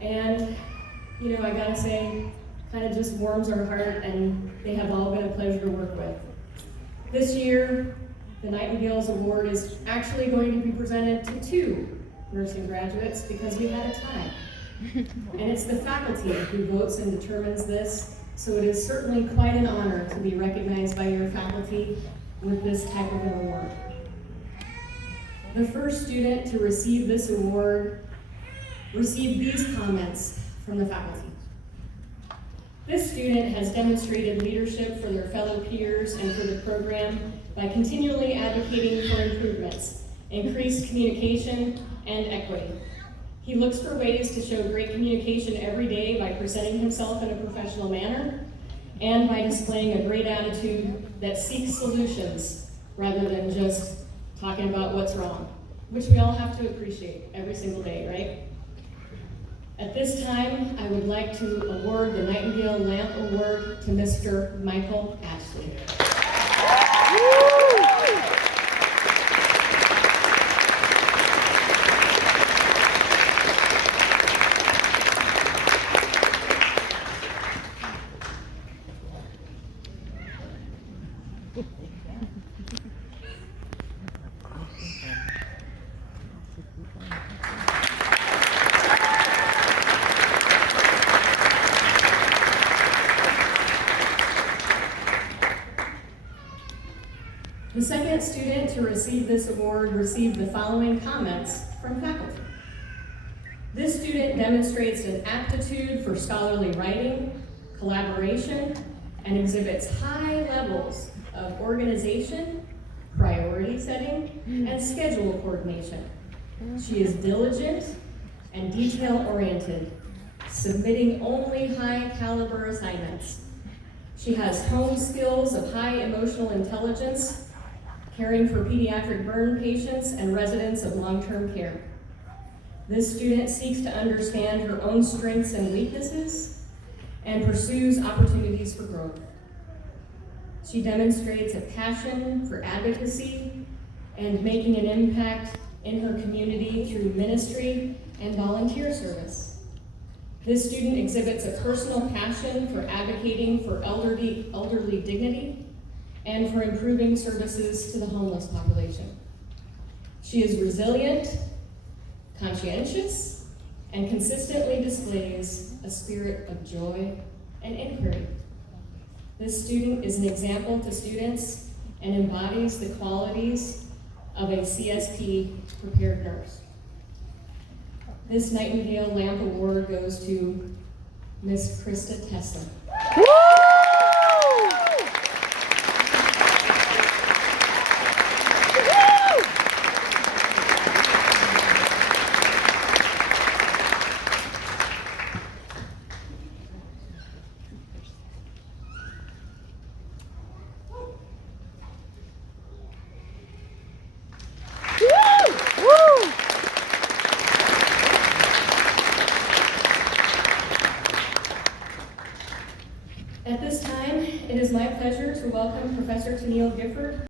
And, I gotta say, kind of just warms our heart, and they have all been a pleasure to work with. This year, the Nightingales Award is actually going to be presented to 2 nursing graduates because we had a tie. And it's the faculty who votes and determines this, so it is certainly quite an honor to be recognized by your faculty with this type of an award. The first student to receive this award received these comments from the faculty. This student has demonstrated leadership for their fellow peers and for the program by continually advocating for improvements, increased communication, and equity. He looks for ways to show great communication every day by presenting himself in a professional manner and by displaying a great attitude that seeks solutions rather than just talking about what's wrong, which we all have to appreciate every single day, right? At this time, I would like to award the Nightingale Lamp Award to Mr. Michael Ashley. The second student to receive this award received the following comments from faculty. This student demonstrates an aptitude for scholarly writing, collaboration, and exhibits high levels of organization, priority setting, and schedule coordination. She is diligent and detail-oriented, submitting only high-caliber assignments. She has home skills of high emotional intelligence, caring for pediatric burn patients and residents of long-term care. This student seeks to understand her own strengths and weaknesses and pursues opportunities for growth. She demonstrates a passion for advocacy and making an impact in her community through ministry and volunteer service. This student exhibits a personal passion for advocating for elderly dignity and for improving services to the homeless population. She is resilient, conscientious, and consistently displays a spirit of joy and inquiry. This student is an example to students and embodies the qualities of a CSP prepared nurse. This Nightingale Lamp Award goes to Miss Krista Tesla. At this time, it is my pleasure to welcome Professor Tennille Gifford.